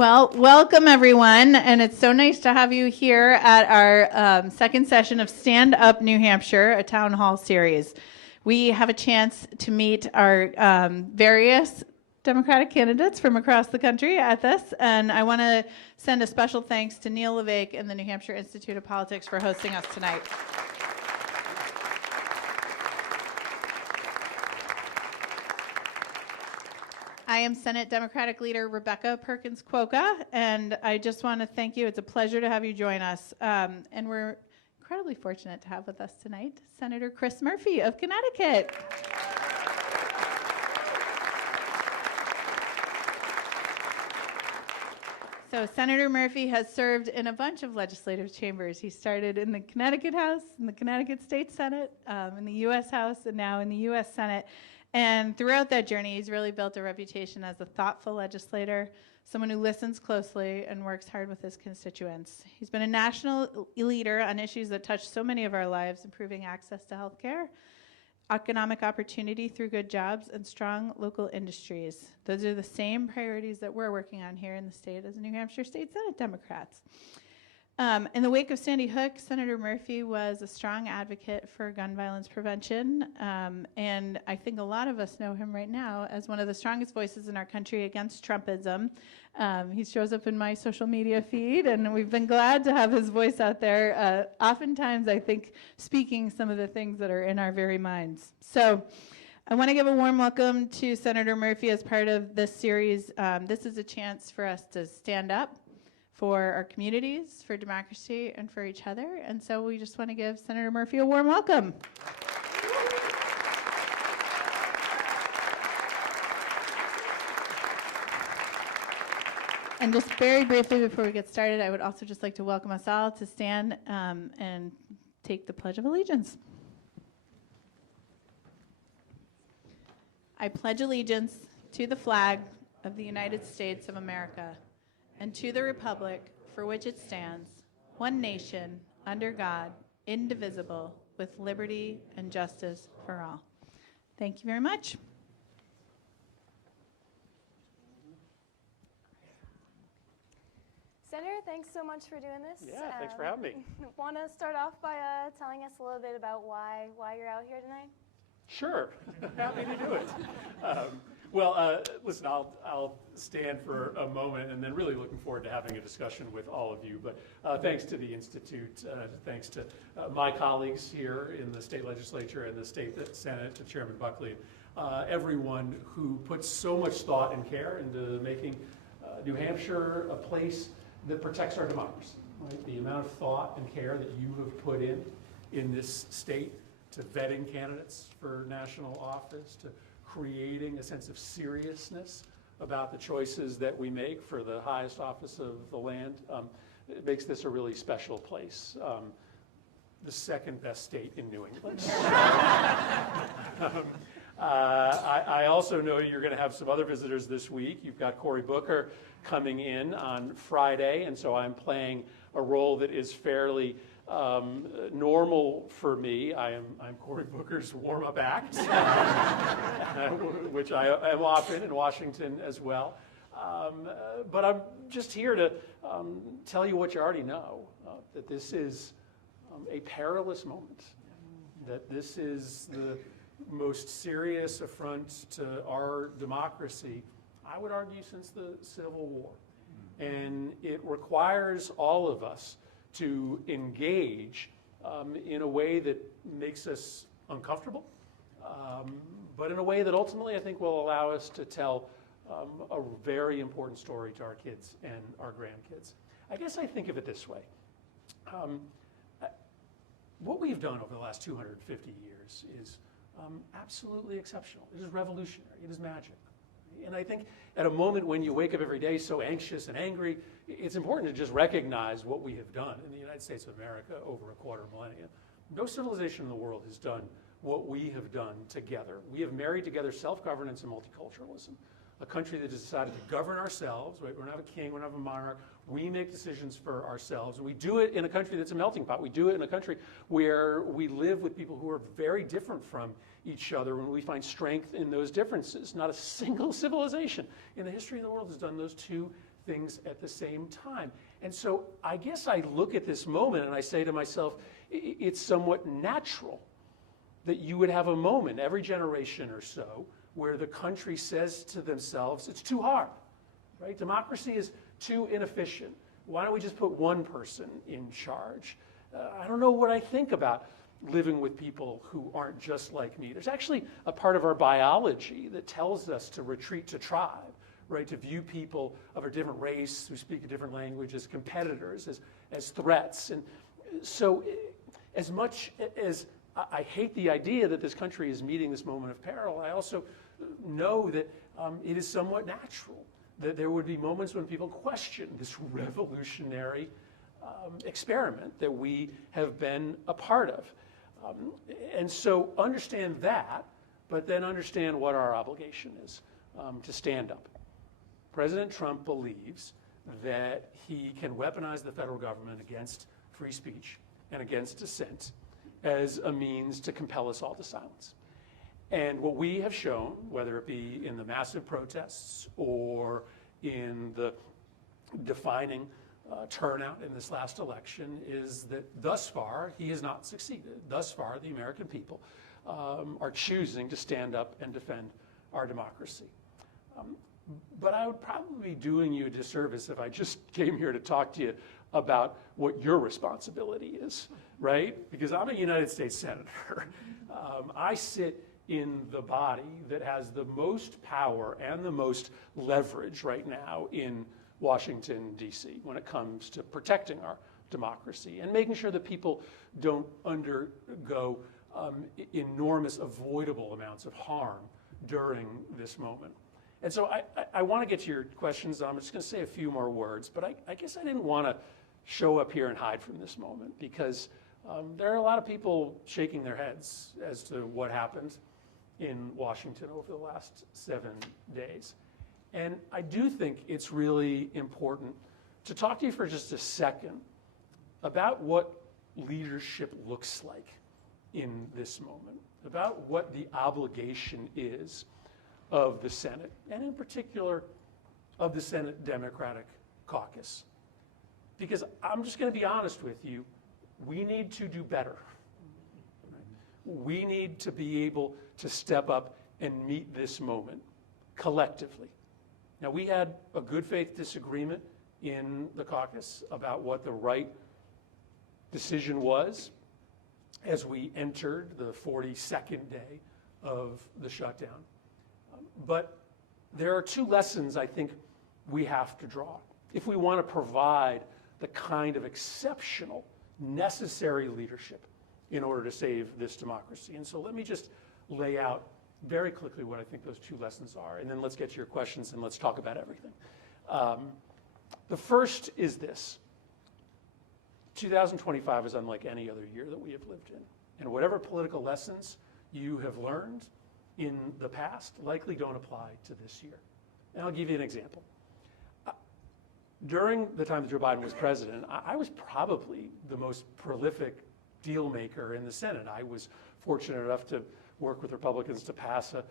Well, welcome everyone, and it's so nice to have you here at our second session of Stand Up New Hampshire, a town hall series. We have a chance to meet our various Democratic candidates from across the country at this, and I want to send a special thanks to Neil Levesque and the New Hampshire Institute of Politics for hosting us tonight. I am Senate Democratic Leader Rebecca Perkins-Quokka, and I just want to thank you. It's a pleasure to have you join us. And we're incredibly fortunate to have with us tonight Senator Chris Murphy of Connecticut. So Senator Murphy has served in a bunch of legislative chambers. He started in the Connecticut House, in the Connecticut State Senate, in the U.S. House, and now in the U.S. Senate. And throughout that journey, he's really built a reputation as a thoughtful legislator, someone who listens closely and works hard with his constituents. He's been a national leader on issues that touch so many of our lives, improving access to health care, economic opportunity through good jobs, and strong local industries. Those are the same priorities that we're working on here in the state as New Hampshire State Senate Democrats. In the wake of Sandy Hook, Senator Murphy was a strong advocate for gun violence prevention, and I think a lot of us know him right now as one of the strongest voices in our country against Trumpism. He shows up in my social media feed, and we've been glad to have his voice out there, oftentimes, I think, speaking some of the things that are in our very minds. So I want to give a warm welcome to Senator Murphy as part of this series. This is a chance for us to stand up for our communities, for democracy, and for each other. And so we just want to give Senator Murphy a warm welcome. And just very briefly before we get started, I would also just like to welcome us all to stand and take the Pledge of Allegiance. I pledge allegiance to the flag of the United States of America and to the republic for which it stands, one nation, under God, indivisible, with liberty and justice for all. Thank you very much. Senator, thanks so much for doing this. Yeah, thanks for having me. Want to start off by telling us a little bit about why you're out here tonight? Sure, happy to do it. Listen, I'll stand for a moment, and then really looking forward to having a discussion with all of you. But thanks to the Institute, thanks to my colleagues here in the state legislature and the state Senate, to Chairman Buckley, everyone who puts so much thought and care into making New Hampshire a place that protects our democracy. Right? The amount of thought and care that you have put in this state to vetting candidates for national office, to creating a sense of seriousness about the choices that we make for the highest office of the land. It makes this a really special place. The second best state in New England. I also know you're going to have some other visitors this week. You've got Cory Booker coming in on Friday, and so I'm playing a role that is fairly normal for me. I'm Cory Booker's warm-up act, which I am often in Washington as well. But I'm just here to tell you what you already know, that this is a perilous moment, that this is the most serious affront to our democracy, I would argue, since the Civil War. And it requires all of us to engage in a way that makes us uncomfortable, but in a way that ultimately I think will allow us to tell a very important story to our kids and our grandkids. I guess I think of it this way. What we've done over the last 250 years is absolutely exceptional. It is revolutionary. It is magic. And I think at a moment when you wake up every day so anxious and angry, it's important to just recognize what we have done in the United States of America over a quarter millennia. No civilization in the world has done what we have done together. We have married together self-governance and multiculturalism. A country that has decided to govern ourselves, right? We don't have a king, we don't have a monarch. We make decisions for ourselves. And we do it in a country that's a melting pot. We do it in a country where we live with people who are very different from each other, and we find strength in those differences. Not a single civilization in the history of the world has done those two things at the same time. And so I guess I look at this moment and I say to myself, it's somewhat natural that you would have a moment every generation or so where the country says to themselves, it's too hard, right? Democracy is too inefficient. Why don't we just put one person in charge? I don't know what I think about living with people who aren't just like me. There's actually a part of our biology that tells us to retreat to tribe, right? To view people of a different race who speak a different language as competitors, as threats. And so as much as I hate the idea that this country is meeting this moment of peril, I also know that it is somewhat natural that there would be moments when people question this revolutionary experiment that we have been a part of. And so understand that, but then understand what our obligation is to stand up. President Trump believes that he can weaponize the federal government against free speech and against dissent as a means to compel us all to silence. And what we have shown, whether it be in the massive protests or in the defining turnout in this last election, is that thus far he has not succeeded. Thus far the American people are choosing to stand up and defend our democracy. But I would probably be doing you a disservice if I just came here to talk to you about what your responsibility is, right? Because I'm a United States Senator. I sit in the body that has the most power and the most leverage right now in Washington, D.C., when it comes to protecting our democracy and making sure that people don't undergo enormous avoidable amounts of harm during this moment. And so I want to get to your questions. I'm just going to say a few more words, but I guess I didn't want to show up here and hide from this moment because there are a lot of people shaking their heads as to what happened in Washington over the last 7 days. And I do think it's really important to talk to you for just a second about what leadership looks like in this moment, about what the obligation is of the Senate, and in particular of the Senate Democratic Caucus. Because I'm just going to be honest with you, we need to do better. We need to be able to step up and meet this moment collectively. Now, we had a good faith disagreement in the caucus about what the right decision was as we entered the 42nd day of the shutdown. But there are two lessons I think we have to draw if we want to provide the kind of exceptional, necessary leadership in order to save this democracy. And so let me just lay out very quickly what I think those two lessons are, and then let's get to your questions and let's talk about everything. The first is this. 2025 is unlike any other year that we have lived in. And whatever political lessons you have learned in the past likely don't apply to this year. And I'll give you an example. During the time that Joe Biden was president, I was probably the most prolific deal maker in the Senate. I was fortunate enough to work with Republicans to pass a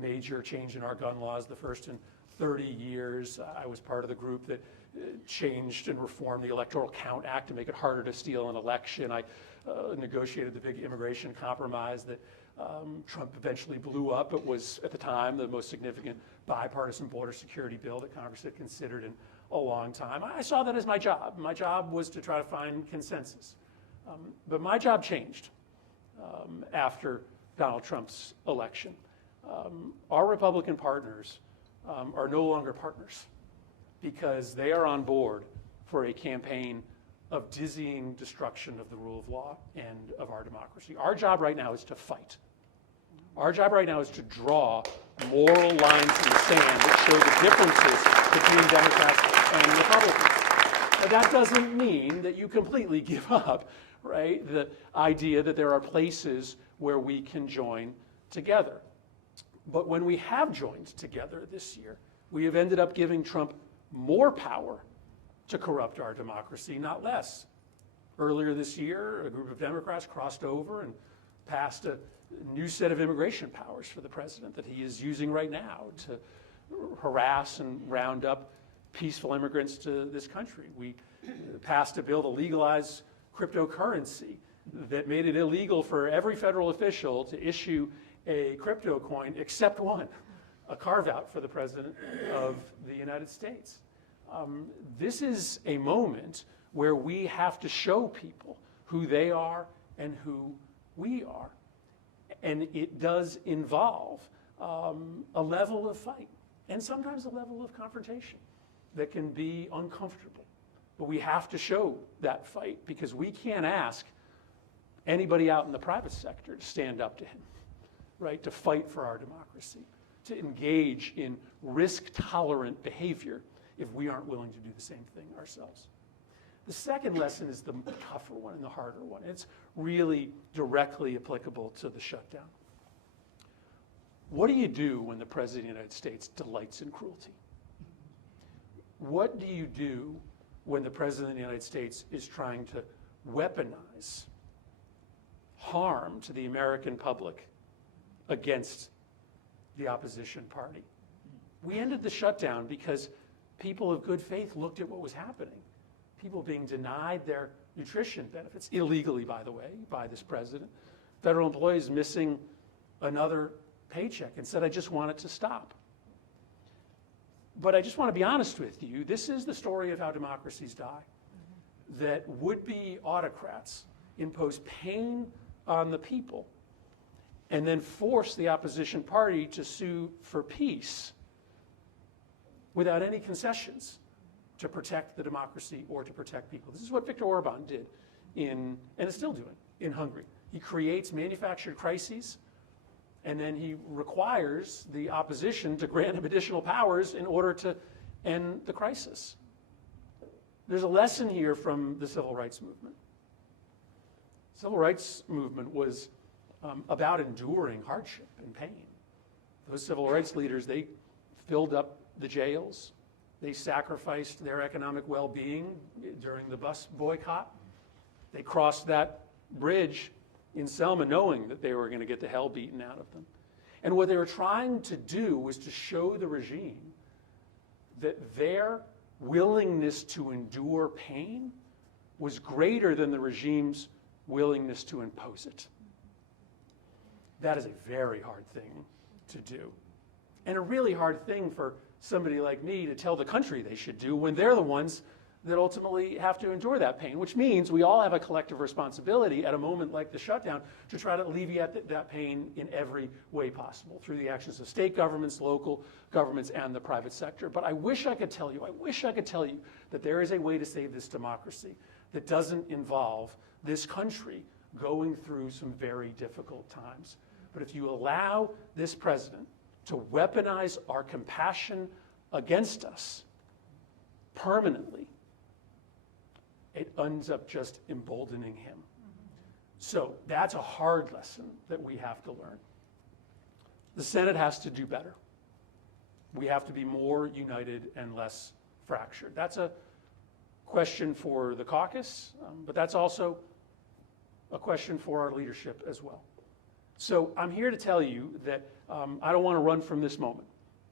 major change in our gun laws, the first in 30 years. I was part of the group that changed and reformed the Electoral Count Act to make it harder to steal an election. I negotiated the big immigration compromise that Trump eventually blew up. It was, at the time, the most significant bipartisan border security bill that Congress had considered in a long time. I saw that as my job. My job was to try to find consensus. But my job changed after Donald Trump's election. Our Republican partners are no longer partners because they are on board for a campaign of dizzying destruction of the rule of law and of our democracy. Our job right now is to fight. Our job right now is to draw moral lines in the sand that show the differences between Democrats and Republicans. Now, that doesn't mean that you completely give up, right? The idea that there are places where we can join together. But when we have joined together this year, we have ended up giving Trump more power to corrupt our democracy, not less. Earlier this year, a group of Democrats crossed over and passed a new set of immigration powers for the president that he is using right now to harass and round up peaceful immigrants to this country. We passed a bill to legalize cryptocurrency that made it illegal for every federal official to issue a crypto coin except one, a carve-out for the President of the United States. This is a moment where we have to show people who they are and who we are. And it does involve a level of fight and sometimes a level of confrontation that can be uncomfortable. But we have to show that fight because we can't ask anybody out in the private sector to stand up to him, right? To fight for our democracy, to engage in risk-tolerant behavior if we aren't willing to do the same thing ourselves. The second lesson is the tougher one and the harder one. It's really directly applicable to the shutdown. What do you do when the President of the United States delights in cruelty? What do you do when the President of the United States is trying to weaponize harm to the American public against the opposition party? We ended the shutdown because people of good faith looked at what was happening. People being denied their nutrition benefits, illegally, by the way, by this president. Federal employees missing another paycheck and said, I just want it to stop. But I just want to be honest with you, this is the story of how democracies die. That would-be autocrats impose pain on the people and then force the opposition party to sue for peace without any concessions to protect the democracy or to protect people. This is what Viktor Orban did and is still doing in Hungary. He creates manufactured crises and then he requires the opposition to grant him additional powers in order to end the crisis. There's a lesson here from the civil rights movement. The civil rights movement was about enduring hardship and pain. Those civil rights leaders, they filled up the jails. They sacrificed their economic well-being during the bus boycott. They crossed that bridge in Selma knowing that they were going to get the hell beaten out of them. And what they were trying to do was to show the regime that their willingness to endure pain was greater than the regime's willingness to impose it. That is a very hard thing to do. And a really hard thing for somebody like me to tell the country they should do when they're the ones that ultimately have to endure that pain, which means we all have a collective responsibility at a moment like the shutdown to try to alleviate that pain in every way possible through the actions of state governments, local governments, and the private sector. But I wish I could tell you that there is a way to save this democracy that doesn't involve this country going through some very difficult times. But if you allow this president to weaponize our compassion against us permanently, it ends up just emboldening him. So that's a hard lesson that we have to learn. The Senate has to do better. We have to be more united and less fractured. That's a question for the caucus, but that's also a question for our leadership as well. So I'm here to tell you that I don't want to run from this moment.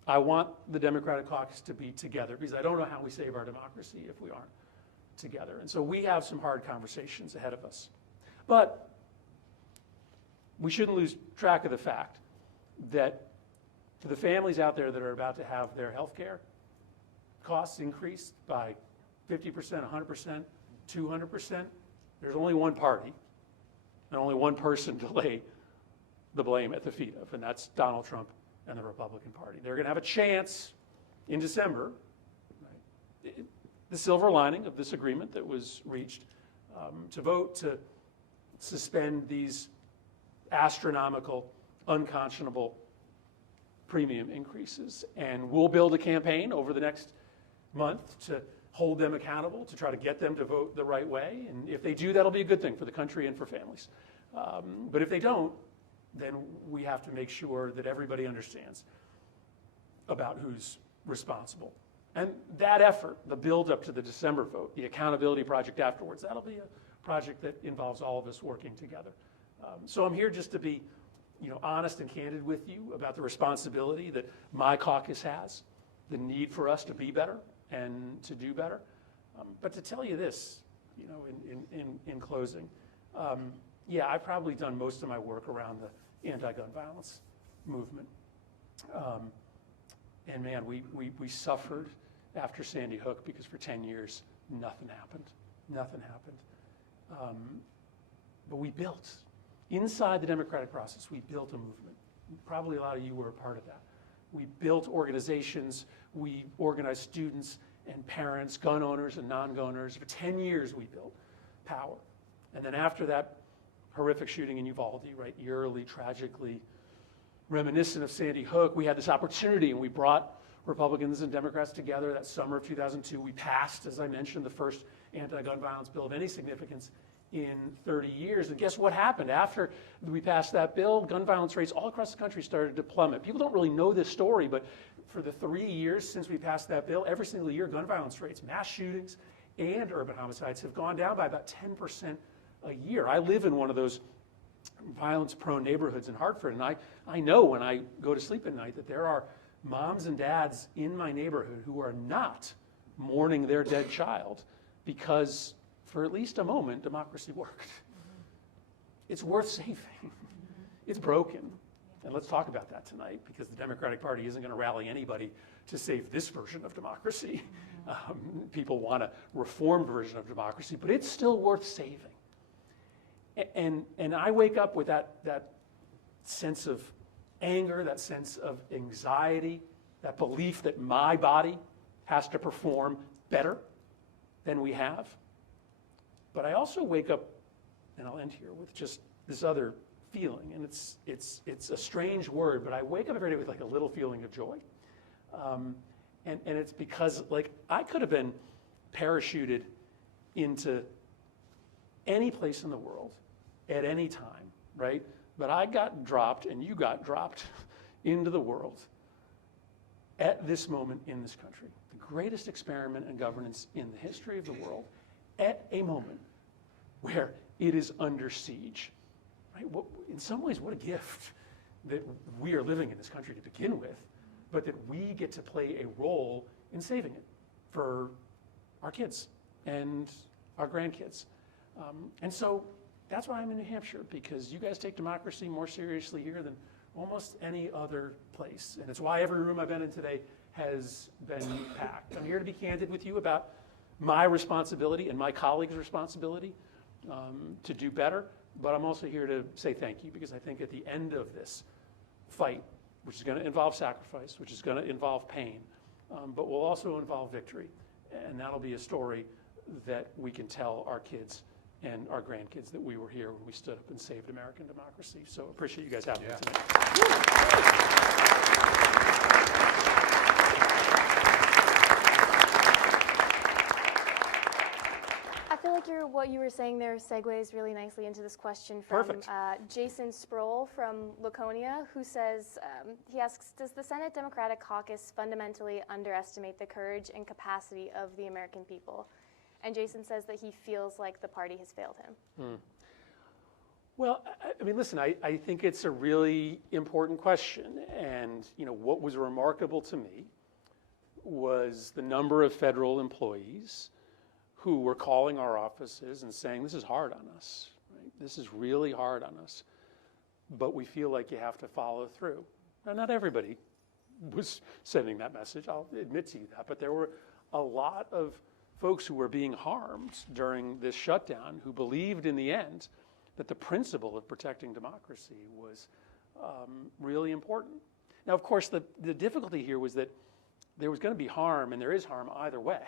I want the Democratic caucus to be together because I don't know how we save our democracy if we aren't together. And so we have some hard conversations ahead of us. But we shouldn't lose track of the fact that for the families out there that are about to have their health care costs increased by 50%, 100%, 200%, there's only one party and only one person to lay the blame at the feet of, and that's Donald Trump and the Republican Party. They're going to have a chance in December. Right? The silver lining of this agreement that was reached to vote to suspend these astronomical, unconscionable premium increases. And we'll build a campaign over the next month to hold them accountable, to try to get them to vote the right way. And if they do, that'll be a good thing for the country and for families. But if they don't, then we have to make sure that everybody understands about who's responsible. And that effort, the build-up to the December vote, the accountability project afterwards, that'll be a project that involves all of us working together. So I'm here just to be honest and candid with you about the responsibility that my caucus has, the need for us to be better and to do better. But to tell you this, you know, in closing, yeah, I've probably done most of my work around the anti-gun violence movement. And man, we suffered after Sandy Hook because for 10 years, nothing happened. Nothing happened. But we built, inside the democratic process, we built a movement. Probably a lot of you were a part of that. We built organizations, we organized students and parents, gun owners and non-gun owners. For 10 years we built power. And then after that horrific shooting in Uvalde, right, eerily, tragically, reminiscent of Sandy Hook, we had this opportunity and we brought Republicans and Democrats together that summer of 2002. We passed, as I mentioned, the first anti-gun violence bill of any significance in 30 years. And guess what happened? After we passed that bill, gun violence rates all across the country started to plummet. People don't really know this story, but for the 3 years since we passed that bill, every single year, gun violence rates, mass shootings, and urban homicides have gone down by about 10% a year. I live in one of those violence-prone neighborhoods in Hartford, and I know when I go to sleep at night that there are moms and dads in my neighborhood who are not mourning their dead child because for at least a moment, democracy worked. It's worth saving. It's broken. And let's talk about that tonight because the Democratic Party isn't going to rally anybody to save this version of democracy. People want a reformed version of democracy, but it's still worth saving. And I wake up with that sense of anger, that sense of anxiety, that belief that my body has to perform better than we have. But I also wake up, and I'll end here with just this other feeling, and it's a strange word, but I wake up every day with like a little feeling of joy. And it's because like I could have been parachuted into any place in the world at any time, right? But I got dropped and you got dropped into the world at this moment in this country. The greatest experiment in governance in the history of the world at a moment where it is under siege. Right? In some ways, what a gift that we are living in this country to begin with, but that we get to play a role in saving it for our kids and our grandkids. And so that's why I'm in New Hampshire, because you guys take democracy more seriously here than almost any other place. And it's why every room I've been in today has been packed. I'm here to be candid with you about my responsibility and my colleagues' responsibility to do better, but I'm also here to say thank you, because I think at the end of this fight, which is going to involve sacrifice, which is going to involve pain, but will also involve victory, and that'll be a story that we can tell our kids and our grandkids that we were here when we stood up and saved American democracy. So appreciate you guys having me tonight. I feel like what you were saying there segues really nicely into this question from Jason Sproul from Laconia, who says, he asks, does the Senate Democratic Caucus fundamentally underestimate the courage and capacity of the American people? And Jason says that he feels like the party has failed him. Well, I mean, listen, I think it's a really important question. And, you know, what was remarkable to me was the number of federal employees who were calling our offices and saying, this is hard on us, right? This is really hard on us, but we feel like you have to follow through. Now, not everybody was sending that message, I'll admit to you that, but there were a lot of folks who were being harmed during this shutdown who believed in the end that the principle of protecting democracy was really important. Now, of course, the difficulty here was that there was going to be harm, and there is harm either way.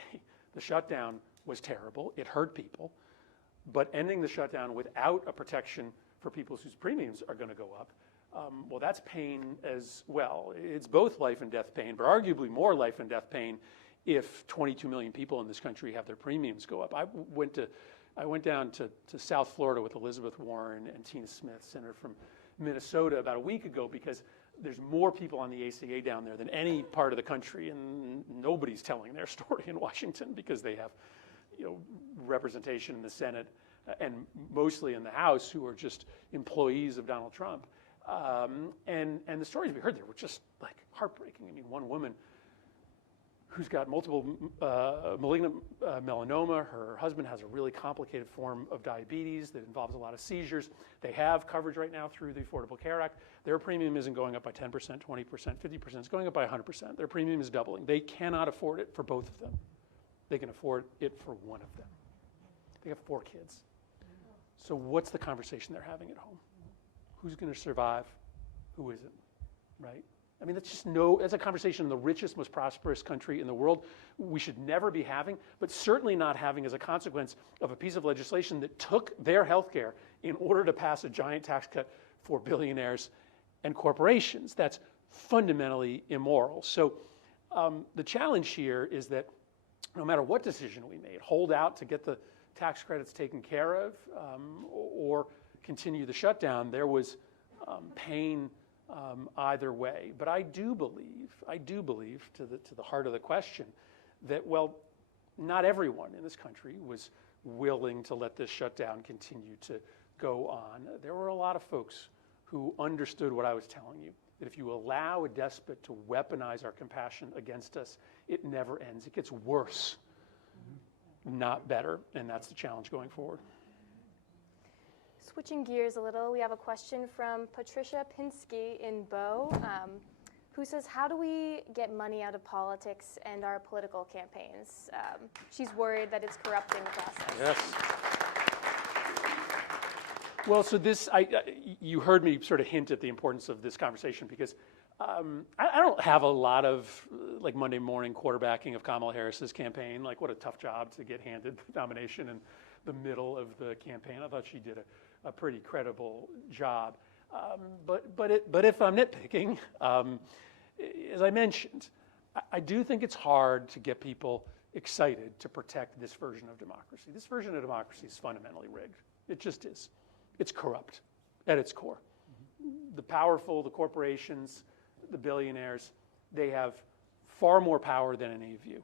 The shutdown was terrible. It hurt people. But ending the shutdown without a protection for people whose premiums are going to go up, well, that's pain as well. It's both life and death pain, but arguably more life and death pain if 22 million people in this country have their premiums go up. I went down to South Florida with Elizabeth Warren and Tina Smith, senator from Minnesota, about a week ago, because there's more people on the ACA down there than any part of the country, and nobody's telling their story in Washington because they have, you know, representation in the Senate and mostly in the House who are just employees of Donald Trump. And the stories we heard there were just like heartbreaking. I mean, one woman who's got multiple malignant melanoma. Her husband has a really complicated form of diabetes that involves a lot of seizures. They have coverage right now through the Affordable Care Act. Their premium isn't going up by 10%, 20%, 50%. It's going up by 100%. Their premium is doubling. They cannot afford it for both of them. They can afford it for one of them. They have 4 kids. So what's the conversation they're having at home? Who's going to survive? Who isn't, right? I mean, that's a conversation in the richest, most prosperous country in the world we should never be having, but certainly not having as a consequence of a piece of legislation that took their health care in order to pass a giant tax cut for billionaires and corporations. That's fundamentally immoral. So the challenge here is that no matter what decision we made, hold out to get the tax credits taken care of or continue the shutdown, there was pain either way. But I do believe to the heart of the question that, well, not everyone in this country was willing to let this shutdown continue to go on. There were a lot of folks who understood what I was telling you, that if you allow a despot to weaponize our compassion against us, it never ends. It gets worse, not better, and that's the challenge going forward. Switching gears a little, we have a question from Patricia Pinsky in Bow, who says, how do we get money out of politics and our political campaigns? She's worried that it's corrupting the process. Yes. Well, so you heard me sort of hint at the importance of this conversation because I don't have a lot of like Monday morning quarterbacking of Kamala Harris's campaign. Like, what a tough job to get handed the nomination in the middle of the campaign. I thought she did a pretty credible job. But if I'm nitpicking, as I mentioned, I do think it's hard to get people excited to protect this version of democracy. This version of democracy is fundamentally rigged. It just is. It's corrupt at its core. The powerful, the corporations, the billionaires, they have far more power than any of you.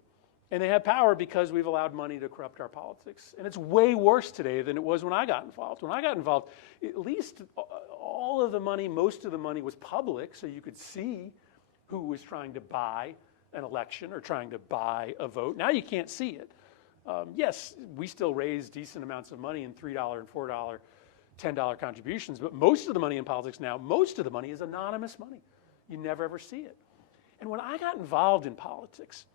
And they have power because we've allowed money to corrupt our politics. And it's way worse today than it was when I got involved. When I got involved, at least all of the money, most of the money was public, so you could see who was trying to buy an election or trying to buy a vote. Now you can't see it. Yes, we still raise decent amounts of money in $3 and $4, $10 contributions, but most of the money in politics now, most of the money is anonymous money. You never ever see it. And when I got involved in politics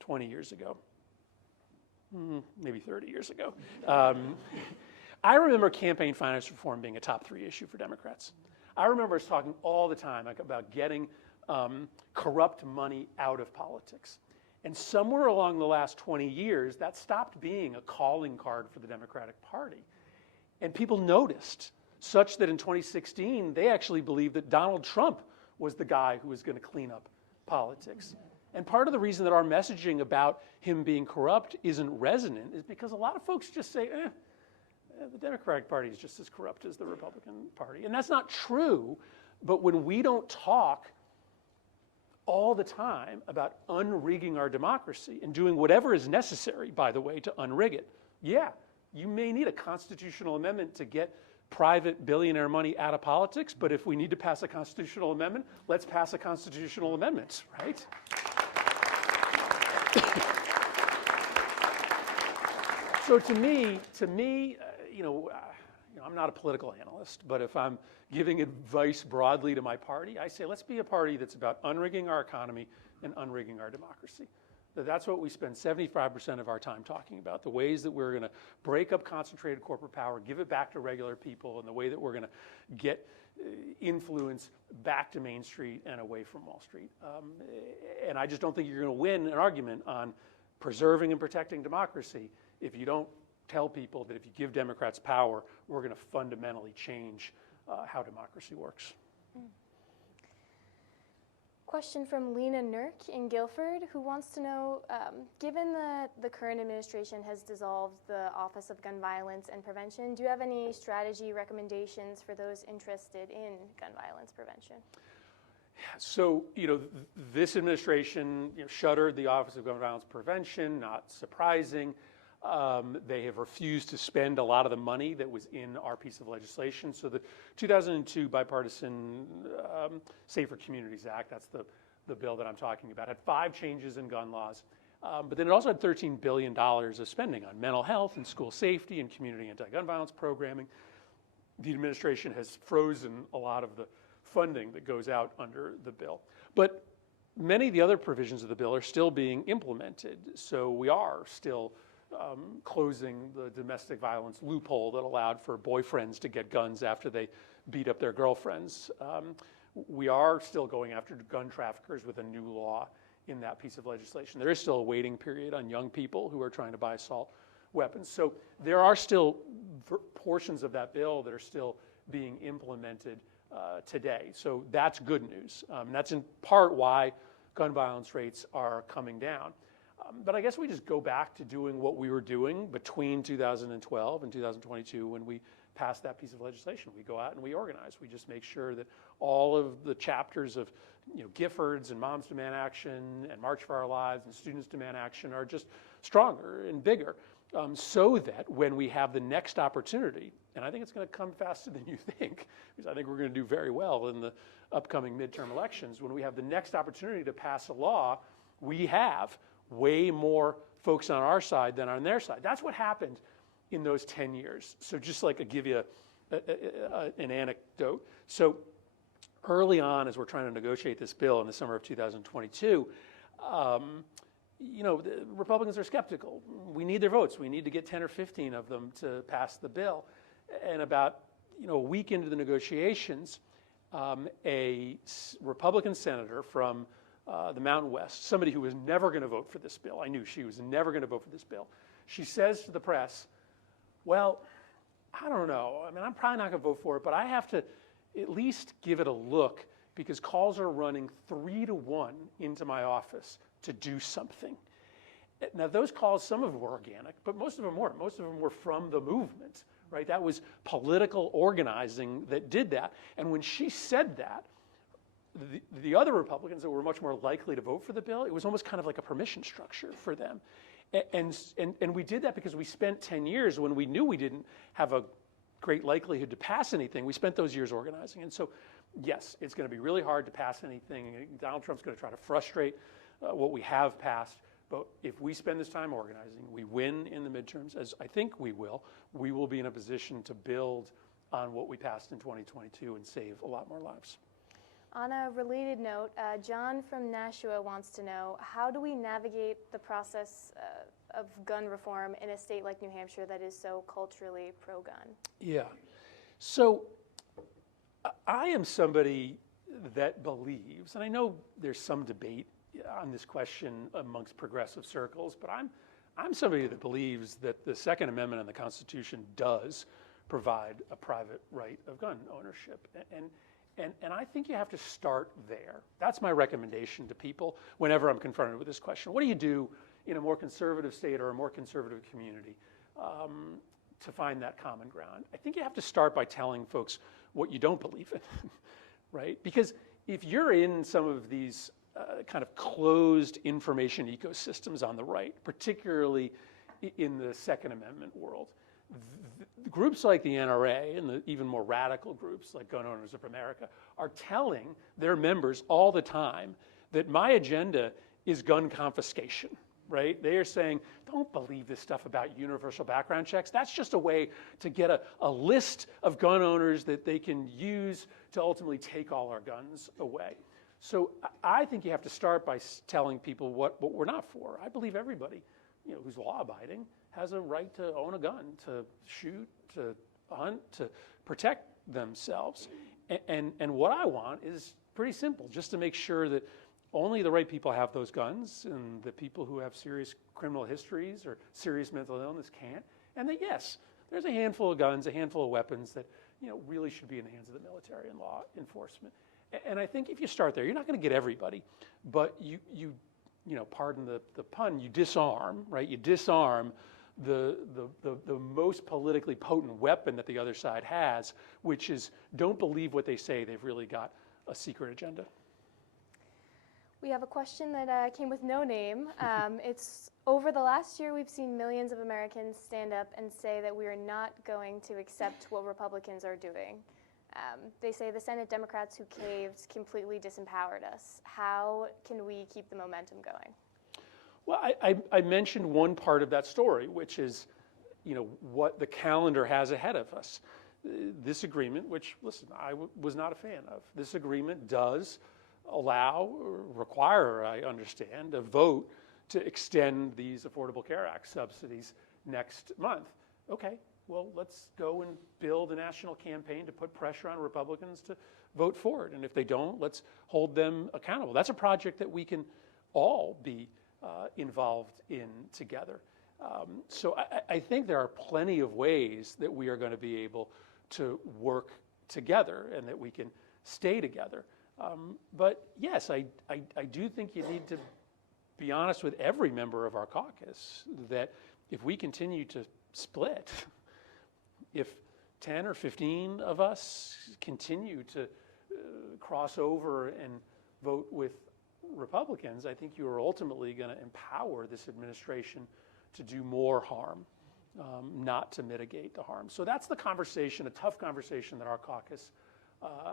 20 years ago, maybe 30 years ago, I remember campaign finance reform being a top 3 issue for Democrats. I remember us talking all the time about getting corrupt money out of politics. And somewhere along the last 20 years, that stopped being a calling card for the Democratic Party. And people noticed, such that in 2016, they actually believed that Donald Trump was the guy who was going to clean up politics. And part of the reason that our messaging about him being corrupt isn't resonant is because a lot of folks just say, the Democratic Party is just as corrupt as the Republican Party. And that's not true, but when we don't talk all the time about unrigging our democracy and doing whatever is necessary, by the way, to unrig it, yeah, you may need a constitutional amendment to get private billionaire money out of politics, but if we need to pass a constitutional amendment, let's pass a constitutional amendment, right? So to me, I'm not a political analyst, but if I'm giving advice broadly to my party, I say let's be a party that's about unrigging our economy and unrigging our democracy. That's what we spend 75% of our time talking about, the ways that we're going to break up concentrated corporate power, give it back to regular people, and the way that we're going to get influence back to Main Street and away from Wall Street. And I just don't think you're going to win an argument on preserving and protecting democracy if you don't tell people that if you give Democrats power, we're going to fundamentally change how democracy works. Question from Lena Nurk in Guilford, who wants to know, given that the current administration has dissolved the Office of Gun Violence and Prevention, do you have any strategy recommendations for those interested in gun violence prevention? So, this administration shuttered the Office of Gun Violence Prevention, not surprising. They have refused to spend a lot of the money that was in our piece of legislation. So the 2002 bipartisan Safer Communities Act, that's the the bill that I'm talking about. It had 5 changes in gun laws, but then it also had $13 billion of spending on mental health and school safety and community anti-gun violence programming. The administration has frozen a lot of the funding that goes out under the bill. But many of the other provisions of the bill are still being implemented. So we are still closing the domestic violence loophole that allowed for boyfriends to get guns after they beat up their girlfriends. We are still going after gun traffickers with a new law in that piece of legislation. There is still a waiting period on young people who are trying to buy assault weapons. So there are still portions of that bill that are still being implemented today. So that's good news. And that's in part why gun violence rates are coming down. But I guess we just go back to doing what we were doing between 2012 and 2022 when we passed that piece of legislation. We go out and we organize. We just make sure that all of the chapters of Giffords and Moms Demand Action and March for Our Lives and Students Demand Action are just stronger and bigger so that when we have the next opportunity, and I think it's going to come faster than you think, because I think we're going to do very well in the upcoming midterm elections, when we have the next opportunity to pass a law, we have way more folks on our side than on their side. That's what happened in those 10 years. So just like I'll give you an anecdote. So early on, as we're trying to negotiate this bill in the summer of 2022, the Republicans are skeptical. We need their votes. We need to get 10 or 15 of them to pass the bill. And about a week into the negotiations, a Republican senator from the Mountain West, somebody who was never going to vote for this bill. I knew she was never going to vote for this bill. She says to the press, well, I don't know. I mean, I'm probably not going to vote for it, but I have to at least give it a look because calls are running 3-1 into my office to do something. Now, those calls, some of them were organic, but most of them weren't. Most of them were from the movement, right? That was political organizing that did that. And when she said that, the other Republicans that were much more likely to vote for the bill, it was almost kind of like a permission structure for them. And we did that because we spent 10 years when we knew we didn't have a great likelihood to pass anything. We spent those years organizing. And so, yes, it's going to be really hard to pass anything. Donald Trump's going to try to frustrate what we have passed. But if we spend this time organizing, we win in the midterms, as I think we will be in a position to build on what we passed in 2022 and save a lot more lives. On a related note, John from Nashua wants to know, how do we navigate the process of gun reform in a state like New Hampshire that is so culturally pro-gun? Yeah. So I am somebody that believes, and I know there's some debate on this question amongst progressive circles, but I'm somebody that believes that the Second Amendment in the Constitution does provide a private right of gun ownership. And I think you have to start there. That's my recommendation to people whenever I'm confronted with this question. What do you do in a more conservative state or a more conservative community to find that common ground? I think you have to start by telling folks what you don't believe in, right? Because if you're in some of these kind of closed information ecosystems on the right, particularly in the Second Amendment world, groups like the NRA and the even more radical groups like Gun Owners of America are telling their members all the time that my agenda is gun confiscation, right? They are saying, don't believe this stuff about universal background checks. That's just a way to get a list of gun owners that they can use to ultimately take all our guns away. So I think you have to start by telling people what we're not for. I believe everybody who's law-abiding has a right to own a gun, to shoot, to hunt, to protect themselves. And what I want is pretty simple, just to make sure that only the right people have those guns and the people who have serious criminal histories or serious mental illness can't. And that, yes, there's a handful of guns, a handful of weapons that really should be in the hands of the military and law enforcement. And I think if you start there, you're not going to get everybody, but you pardon the pun, you disarm, right? You disarm the most politically potent weapon that the other side has, which is don't believe what they say. They've really got a secret agenda. We have a question that came with no name. It's over the last year, we've seen millions of Americans stand up and say that we are not going to accept what Republicans are doing. They say the Senate Democrats who caved completely disempowered us. How can we keep the momentum going? Well, I mentioned one part of that story, which is, what the calendar has ahead of us. This agreement, which, listen, I was not a fan of. This agreement does allow, or require, I understand, a vote to extend these Affordable Care Act subsidies next month. Okay, well, let's go and build a national campaign to put pressure on Republicans to vote for it. And if they don't, let's hold them accountable. That's a project that we can all be involved in together. So I think there are plenty of ways that we are going to be able to work together and that we can stay together. But yes, I do think you need to be honest with every member of our caucus that if we continue to split, if 10 or 15 of us continue to cross over and vote with Republicans, I think you are ultimately going to empower this administration to do more harm, not to mitigate the harm. So that's the conversation, a tough conversation that our caucus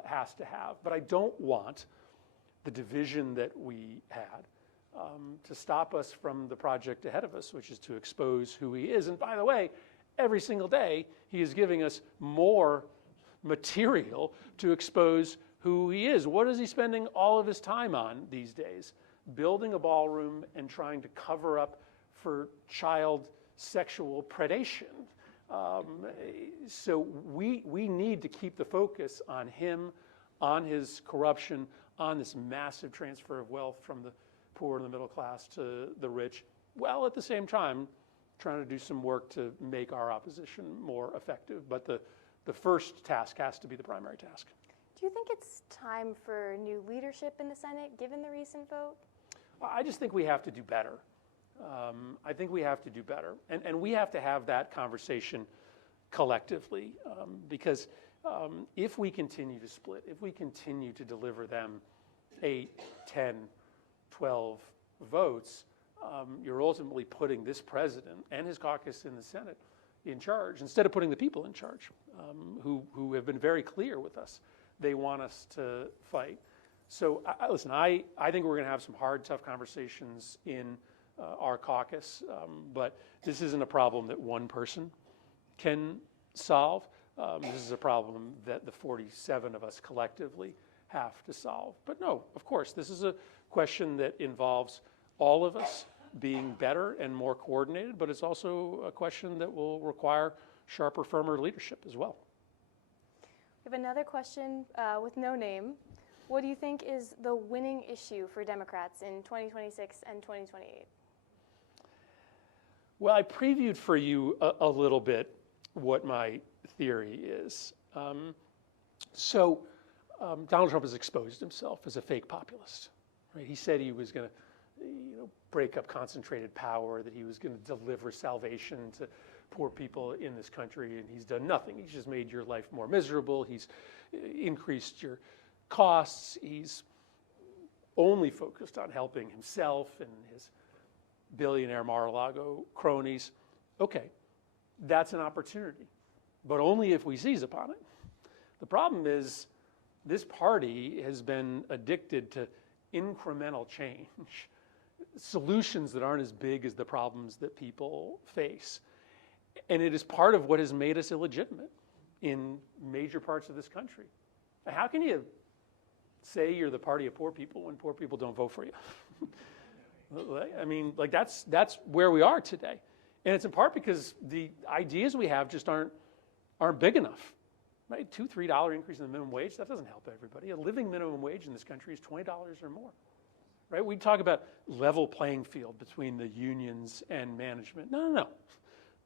has to have. But I don't want the division that we had to stop us from the project ahead of us, which is to expose who he is. And by the way, every single day, he is giving us more material to expose who he is. What is he spending all of his time on these days? Building a ballroom and trying to cover up for child sexual predation. So we need to keep the focus on him, on his corruption, on this massive transfer of wealth from the poor and the middle class to the rich, while at the same time trying to do some work to make our opposition more effective. But the first task has to be the primary task. Do you think it's time for new leadership in the Senate, given the recent vote? I just think we have to do better. I think we have to do better. And we have to have that conversation collectively, because if we continue to split, if we continue to deliver them 8, 10, 12 votes, you're ultimately putting this president and his caucus in the Senate in charge, instead of putting the people in charge, who have been very clear with us. They want us to fight. So listen, I think we're going to have some hard, tough conversations in our caucus, but this isn't a problem that one person can solve. This is a problem that the 47 of us collectively have to solve. But no, of course, this is a question that involves all of us being better and more coordinated, but it's also a question that will require sharper, firmer leadership as well. We have another question with no name. What do you think is the winning issue for Democrats in 2026 and 2028? Well, I previewed for you a little bit what my theory is. Donald Trump has exposed himself as a fake populist. Right? He said he was going to break up concentrated power, that he was going to deliver salvation to poor people in this country, and he's done nothing. He's just made your life more miserable. He's increased your costs. He's only focused on helping himself and his billionaire Mar-a-Lago cronies. Okay, that's an opportunity, but only if we seize upon it. The problem is this party has been addicted to incremental change, solutions that aren't as big as the problems that people face. And it is part of what has made us illegitimate in major parts of this country. How can you say you're the party of poor people when poor people don't vote for you? I mean, like that's where we are today. And it's in part because the ideas we have just aren't big enough. Right? $2, $3 increase in the minimum wage, that doesn't help everybody. A living minimum wage in this country is $20 or more. Right? We talk about level playing field between the unions and management. No,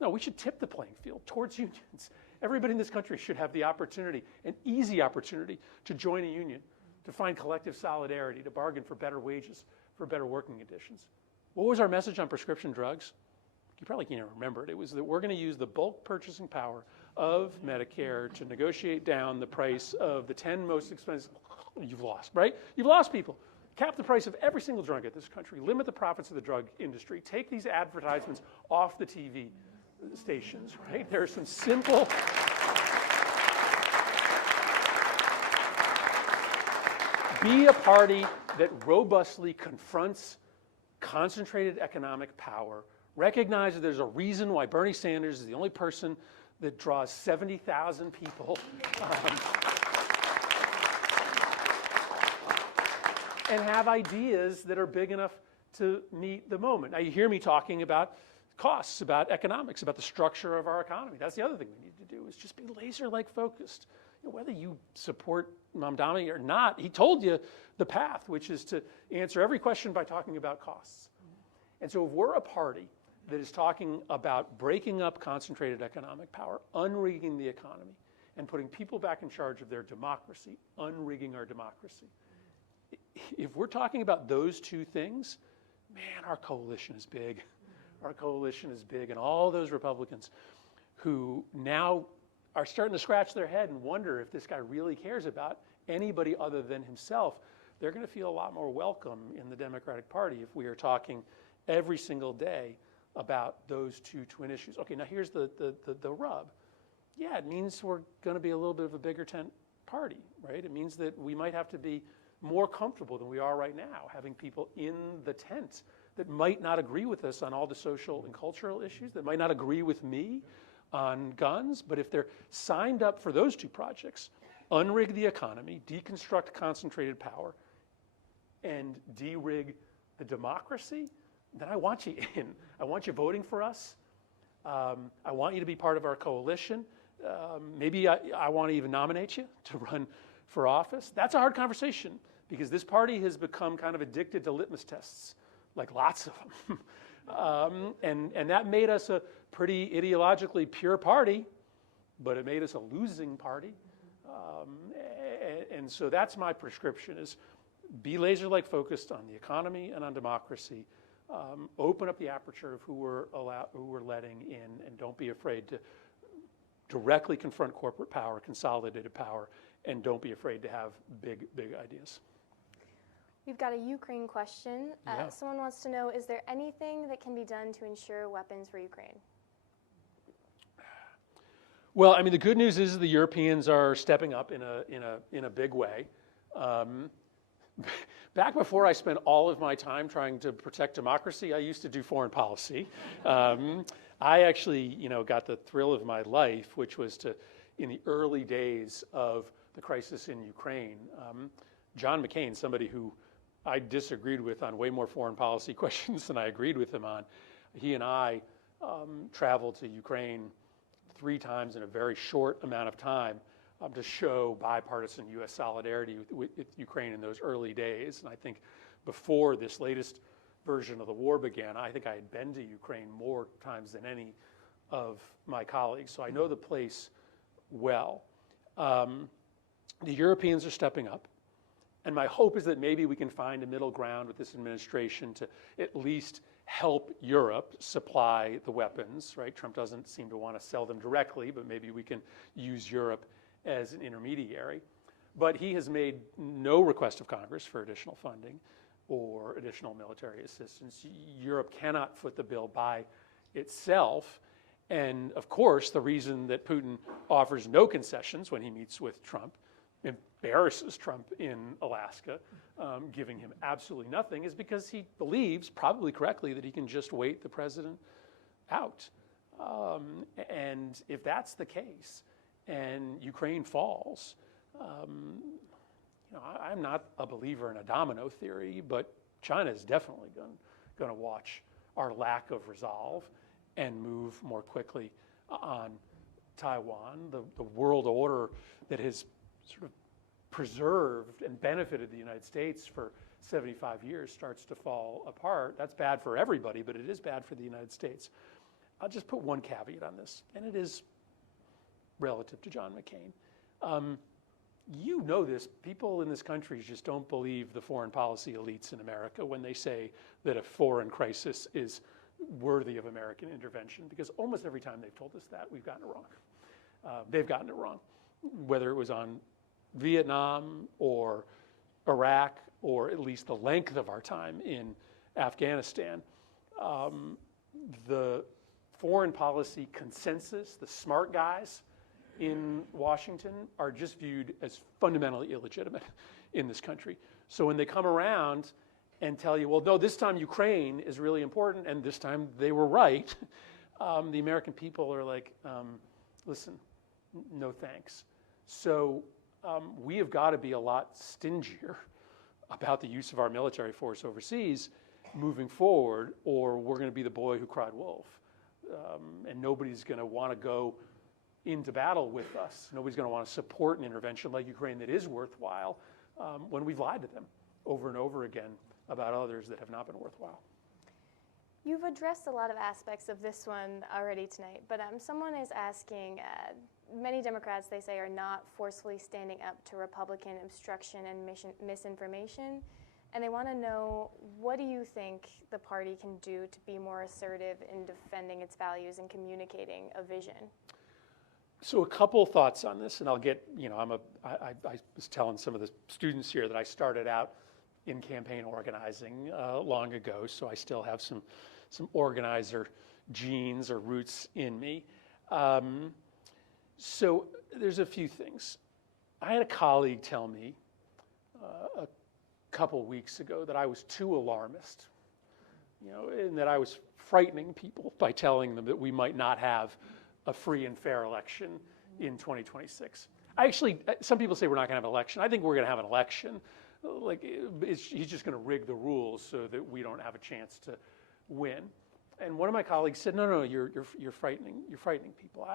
we should tip the playing field towards unions. Everybody in this country should have the opportunity, an easy opportunity, to join a union, to find collective solidarity, to bargain for better wages, for better working conditions. What was our message on prescription drugs? You probably can't even remember it. It was that we're going to use the bulk purchasing power of Medicare to negotiate down the price of the 10 most expensive. You've lost, right? You've lost people. Cap the price of every single drug in this country. Limit the profits of the drug industry. Take these advertisements off the TV stations, right? There are some simple Be a party that robustly confronts concentrated economic power. Recognize that there's a reason why Bernie Sanders is the only person that draws 70,000 people. And have ideas that are big enough to meet the moment. Now, you hear me talking about costs, about economics, about the structure of our economy. That's the other thing we need to do, is just be laser-like focused. You know, whether you support Mamdani or not, he told you the path, which is to answer every question by talking about costs. And so if we're a party that is talking about breaking up concentrated economic power, unrigging the economy, and putting people back in charge of their democracy, unrigging our democracy, if we're talking about those two things, man, our coalition is big. Our coalition is big, and all those Republicans who now are starting to scratch their head and wonder if this guy really cares about anybody other than himself, they're going to feel a lot more welcome in the Democratic Party if we are talking every single day about those two twin issues. Okay, now here's the rub. Yeah, it means we're going to be a little bit of a bigger tent party, right? It means that we might have to be more comfortable than we are right now, having people in the tent that might not agree with us on all the social and cultural issues, that might not agree with me on guns, but if they're signed up for those two projects, unrig the economy, deconstruct concentrated power, and de-rig the democracy, then I want you in. I want you voting for us. I want you to be part of our coalition. Maybe I want to even nominate you to run for office. That's a hard conversation, because this party has become kind of addicted to litmus tests, like lots of them. And that made us a pretty ideologically pure party, but it made us a losing party. And so that's my prescription, is be laser-like focused on the economy and on democracy. Open up the aperture of who we're letting in, and don't be afraid to directly confront corporate power, consolidated power, and don't be afraid to have big ideas. We've got a Ukraine question. Someone wants to know, is there anything that can be done to ensure weapons for Ukraine? Well, I mean, the good news is the Europeans are stepping up in a big way. Back before I spent all of my time trying to protect democracy, I used to do foreign policy. I actually, got the thrill of my life, which was to, in the early days of the crisis in Ukraine, John McCain, somebody who I disagreed with on way more foreign policy questions than I agreed with him on, he and I traveled to Ukraine 3 times in a very short amount of time to show bipartisan U.S. solidarity with Ukraine in those early days. And I think before this latest version of the war began, I think I had been to Ukraine more times than any of my colleagues. So I know the place well. The Europeans are stepping up. And my hope is that maybe we can find a middle ground with this administration to at least help Europe supply the weapons, right? Trump doesn't seem to want to sell them directly, but maybe we can use Europe as an intermediary. But he has made no request of Congress for additional funding or additional military assistance. Europe cannot foot the bill by itself. And of course, the reason that Putin offers no concessions when he meets with Trump, embarrasses Trump in Alaska, giving him absolutely nothing, is because he believes, probably correctly, that he can just wait the president out. And if that's the case, and Ukraine falls, I'm not a believer in a domino theory, but China is definitely going to watch our lack of resolve and move more quickly on Taiwan. The world order that has sort of preserved and benefited the United States for 75 years starts to fall apart. That's bad for everybody, but it is bad for the United States. I'll just put one caveat on this, and it is relative to John McCain. You know this, people in this country just don't believe the foreign policy elites in America when they say that a foreign crisis is worthy of American intervention, because almost every time they've told us that, we've gotten it wrong. They've gotten it wrong, whether it was on Vietnam or Iraq, or at least the length of our time in Afghanistan. The foreign policy consensus, the smart guys in Washington, are just viewed as fundamentally illegitimate in this country. So when they come around and tell you, well, no, this time Ukraine is really important, and this time they were right, the American people are like, listen, no thanks. So we have got to be a lot stingier about the use of our military force overseas moving forward, or we're going to be the boy who cried wolf. And nobody's going to want to go into battle with us. Nobody's going to want to support an intervention like Ukraine that is worthwhile when we've lied to them over and over again about others that have not been worthwhile. You've addressed a lot of aspects of this one already tonight, but someone is asking, many Democrats, they say, are not forcefully standing up to Republican obstruction and misinformation, and they want to know, what do you think the party can do to be more assertive in defending its values and communicating a vision? So a couple thoughts on this, and I'll get, I was telling some of the students here that I started out in campaign organizing long ago, so I still have some organizer genes or roots in me. So there's a few things. I had a colleague tell me a couple weeks ago that I was too alarmist, and that I was frightening people by telling them that we might not have a free and fair election in 2026. Some people say we're not going to have an election. I think we're going to have an election. He's just going to rig the rules so that we don't have a chance to win. And one of my colleagues said, no, you're frightening people.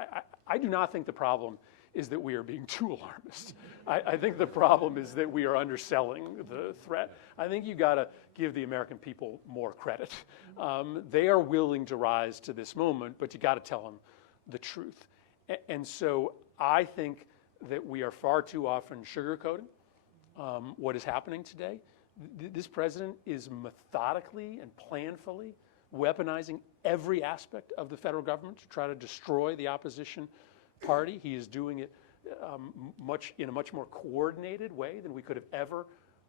I do not think the problem is that we are being too alarmist. I think the problem is that we are underselling the threat. I think you got to give the American people more credit. They are willing to rise to this moment, but you got to tell them the truth. And so I think that we are far too often sugarcoating what is happening today. This president is methodically and planfully weaponizing every aspect of the federal government to try to destroy the opposition party. He is doing it in a much more coordinated way than we could have ever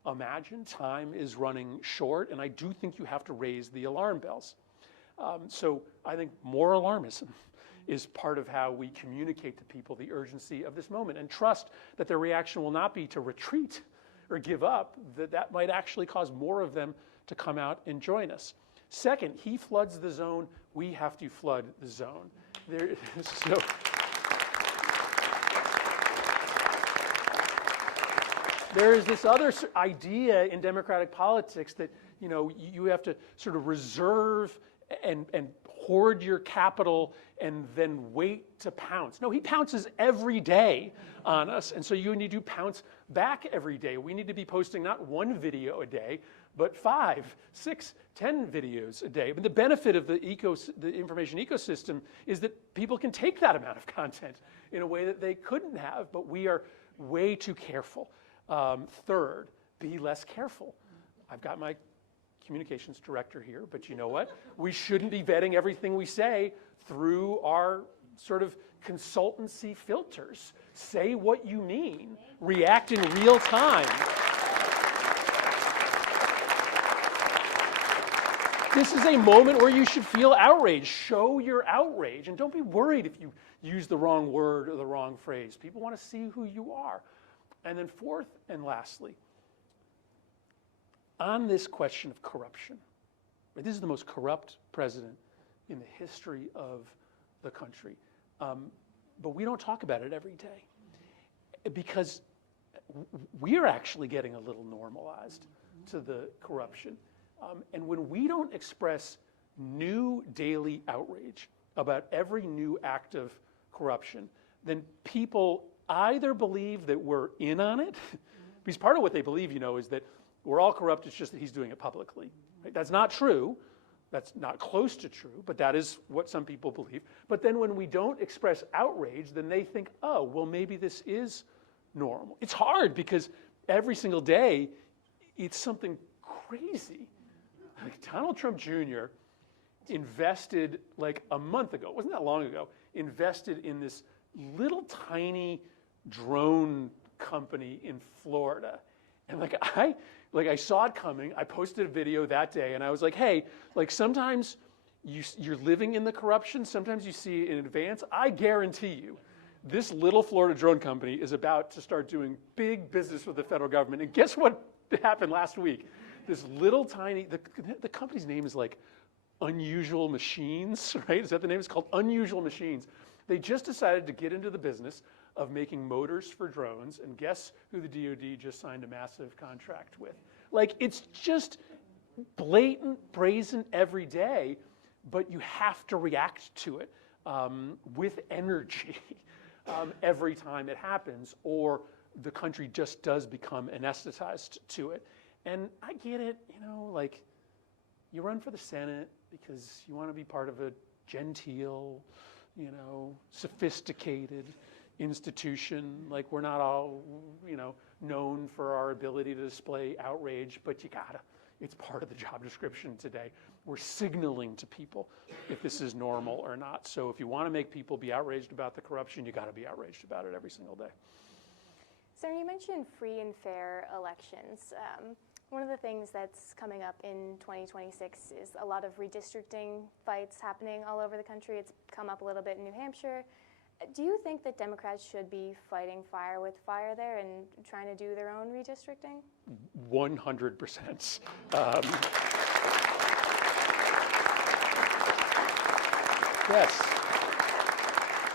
imagined. Time is running short, and I do think you have to raise the alarm bells. So I think more alarmism is part of how we communicate to people the urgency of this moment, and trust that their reaction will not be to retreat or give up, that might actually cause more of them to come out and join us. Second, he floods the zone, we have to flood the zone. There is this other idea in democratic politics that you have to sort of reserve and hoard your capital and then wait to pounce. No, he pounces every day on us, and so you need to pounce back every day. We need to be posting not one video a day, but 5, 6, 10 videos a day. But the benefit of the information ecosystem is that people can take that amount of content in a way that they couldn't have, but we are way too careful. Third, be less careful. I've got my communications director here, but you know what? We shouldn't be vetting everything we say through our sort of consultancy filters. Say what you mean. React in real time. This is a moment where you should feel outrage. Show your outrage, and don't be worried if you use the wrong word or the wrong phrase. People want to see who you are. And then fourth and lastly, on this question of corruption, this is the most corrupt president in the history of the country. But we don't talk about it every day because we are actually getting a little normalized to the corruption. And when we don't express new daily outrage about every new act of corruption, then people either believe that we're in on it, because part of what they believe, is that we're all corrupt, it's just that he's doing it publicly. Right? That's not true. That's not close to true, but that is what some people believe. But then when we don't express outrage, then they think, oh, well, maybe this is normal. It's hard because every single day, it's something crazy. Like Donald Trump Jr. invested like a month ago, it wasn't that long ago, invested in this little tiny drone company in Florida. And I saw it coming. I posted a video that day, and I was like, hey, sometimes you're living in the corruption. Sometimes you see it in advance. I guarantee you this little Florida drone company is about to start doing big business with the federal government. And guess what happened last week? This little tiny, the company's name is like Unusual Machines, right? Is that the name? It's called Unusual Machines. They just decided to get into the business of making motors for drones, and guess who the DoD just signed a massive contract with? Like, it's just blatant, brazen every day, but you have to react to it with energy every time it happens, or the country just does become anesthetized to it. And I get it, you know, like, you run for the Senate because you want to be part of a genteel, you know, sophisticated institution. Like, we're not all, you know, known for our ability to display outrage, but you gotta. It's part of the job description today. We're signaling to people if this is normal or not. So if you want to make people be outraged about the corruption, you got to be outraged about it every single day. Senator, you mentioned free and fair elections. One of the things that's coming up in 2026 is a lot of redistricting fights happening all over the country. It's come up a little bit in New Hampshire. Do you think that Democrats should be fighting fire with fire there and trying to do their own redistricting? 100%. Yes.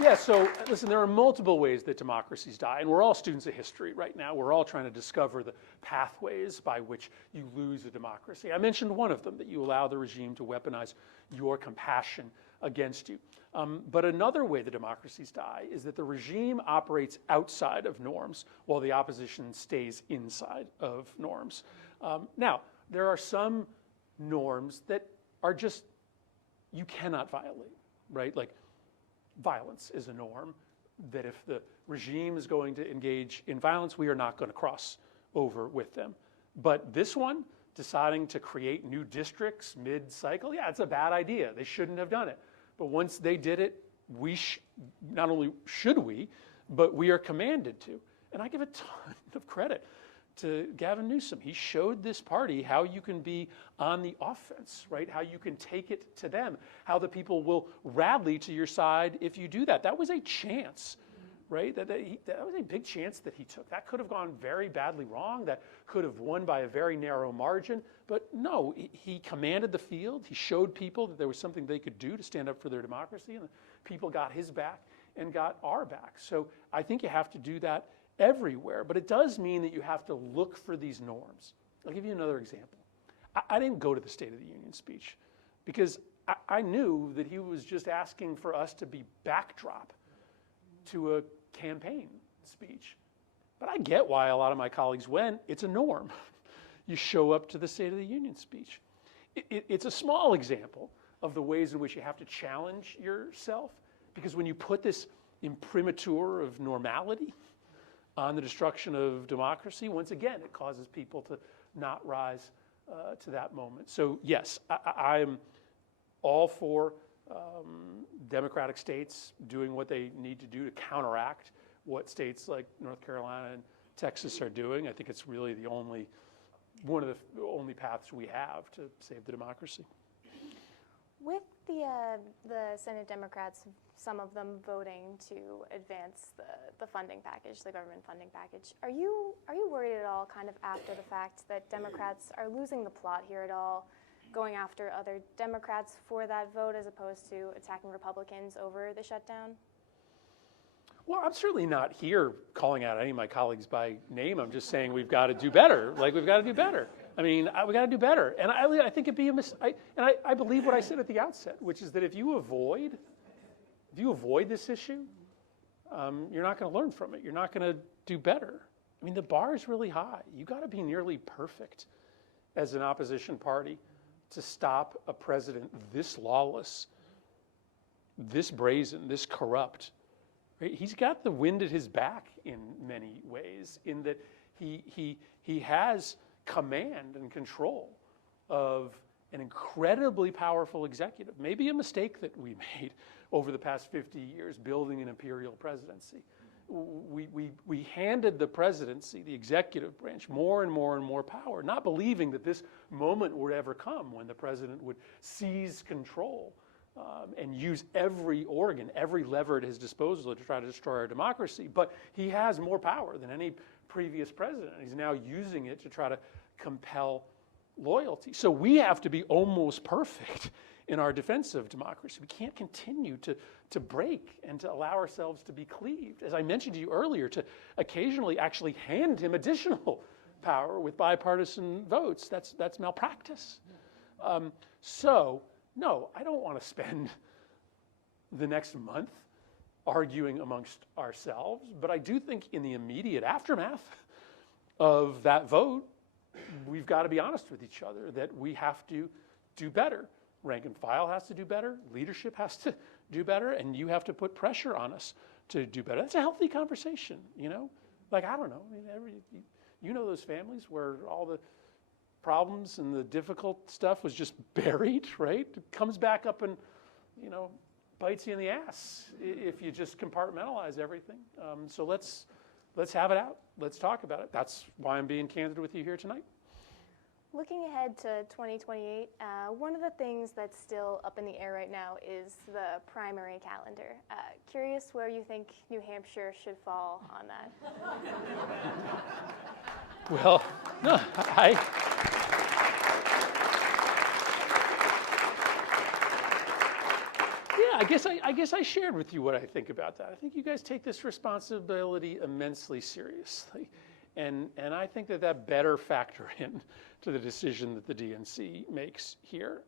Yeah, so listen, there are multiple ways that democracies die, and we're all students of history right now. We're all trying to discover the pathways by which you lose a democracy. I mentioned one of them, that you allow the regime to weaponize your compassion against you. But another way the democracies die is that the regime operates outside of norms while the opposition stays inside of norms. Now, there are some norms that are just, you cannot violate, right? Like, violence is a norm that if the regime is going to engage in violence, we are not going to cross over with them. But this one, deciding to create new districts mid-cycle, yeah, it's a bad idea. They shouldn't have done it. But once they did it, not only should we, but we are commanded to. And I give a ton of credit to Gavin Newsom. He showed this party how you can be on the offense, right? How you can take it to them, how the people will rally to your side if you do that. That was a chance, right? That was a big chance that he took. That could have gone very badly wrong. That could have won by a very narrow margin. But no, he commanded the field. He showed people that there was something they could do to stand up for their democracy, and the people got his back and got our back. So I think you have to do that everywhere, but it does mean that you have to look for these norms. I'll give you another example. I didn't go to the State of the Union speech because I knew that he was just asking for us to be backdrop to a campaign speech. But I get why a lot of my colleagues went. It's a norm. You show up to the State of the Union speech. It's a small example of the ways in which you have to challenge yourself, because when you put this imprimatur of normality on the destruction of democracy, once again, it causes people to not rise to that moment. So yes, I'm all for democratic states doing what they need to do to counteract what states like North Carolina and Texas are doing. I think it's really one of the only paths we have to save the democracy. With the Senate Democrats, some of them voting to advance the funding package, the government funding package, are you worried at all, kind of after the fact, that Democrats are losing the plot here at all, going after other Democrats for that vote as opposed to attacking Republicans over the shutdown? Well, I'm certainly not here calling out any of my colleagues by name. I'm just saying we've got to do better. Like, we've got to do better. I mean, we got to do better. And I think it'd be a mistake. And I believe what I said at the outset, which is that if you avoid this issue, you're not going to learn from it. You're not going to do better. I mean, the bar is really high. You got to be nearly perfect as an opposition party to stop a president this lawless, this brazen, this corrupt. Right? He's got the wind at his back in many ways, in that he has command and control of an incredibly powerful executive. Maybe a mistake that we made over the past 50 years building an imperial presidency. We handed the presidency, the executive branch, more and more and more power, not believing that this moment would ever come when the president would seize control and use every organ, every lever at his disposal to try to destroy our democracy. But he has more power than any previous president. He's now using it to try to compel loyalty. So we have to be almost perfect in our defense of democracy. We can't continue to break and to allow ourselves to be cleaved. As I mentioned to you earlier, to occasionally actually hand him additional power with bipartisan votes. That's malpractice. So, no, I don't want to spend the next month arguing amongst ourselves, but I do think in the immediate aftermath of that vote, we've got to be honest with each other that we have to do better. Rank and file has to do better, leadership has to do better, and you have to put pressure on us to do better. That's a healthy conversation, you know? Like, I don't know, I mean, you know those families where all the problems and the difficult stuff was just buried, right? It comes back up and, you know, bites you in the ass if you just compartmentalize everything. So let's have it out. Let's talk about it. That's why I'm being candid with you here tonight. Looking ahead to 2028, one of the things that's still up in the air right now is the primary calendar. Curious where you think New Hampshire should fall on that. Well, no, I guess I shared with you what I think about that. I think you guys take this responsibility immensely seriously. And I think that better factor in to the decision that the DNC makes here.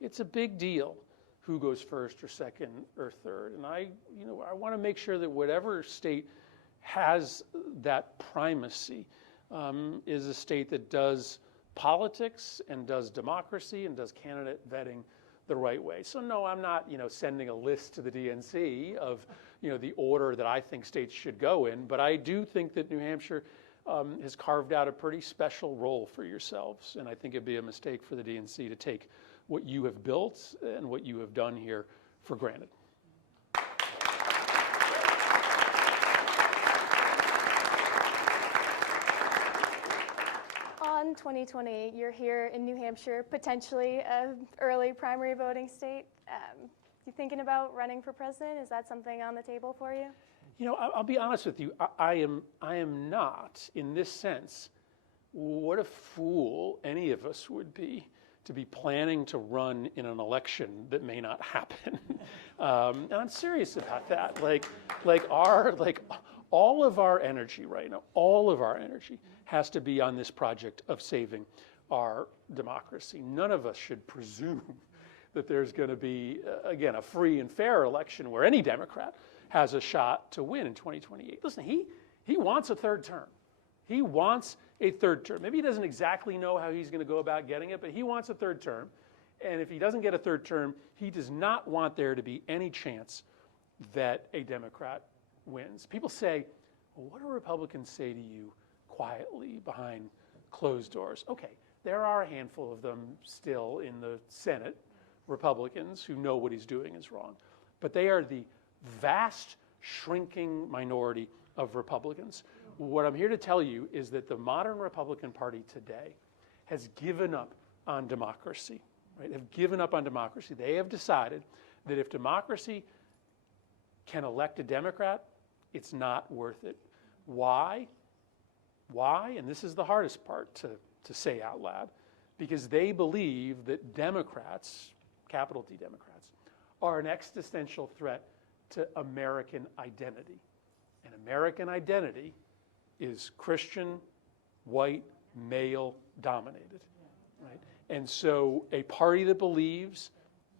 It's a big deal who goes first or second or third. And I want to make sure that whatever state has that primacy is a state that does politics and does democracy and does candidate vetting the right way. So no, I'm not, sending a list to the DNC of, the order that I think states should go in, but I do think that New Hampshire has carved out a pretty special role for yourselves, and I think it'd be a mistake for the DNC to take what you have built and what you have done here for granted. On 2028, you're here in New Hampshire, potentially an early primary voting state. You thinking about running for president? Is that something on the table for you? I'll be honest with you. I am not, in this sense. What a fool any of us would be to be planning to run in an election that may not happen. And I'm serious about that. All of our energy right now, all of our energy has to be on this project of saving our democracy. None of us should presume that there's going to be, again, a free and fair election where any Democrat has a shot to win in 2028. Listen, he wants a third term. He wants a third term. Maybe he doesn't exactly know how he's going to go about getting it, but he wants a third term. And if he doesn't get a third term, he does not want there to be any chance that a Democrat wins. People say, well, what do Republicans say to you quietly behind closed doors? Okay, there are a handful of them still in the Senate, Republicans, who know what he's doing is wrong. But they are the vast, shrinking minority of Republicans. What I'm here to tell you is that the modern Republican Party today has given up on democracy, right? Have given up on democracy. They have decided that if democracy can elect a Democrat, it's not worth it. Why? Why? And this is the hardest part to say out loud. Because they believe that Democrats, capital D Democrats, are an existential threat to American identity. And American identity is Christian, white, male dominated, right? And so a party that believes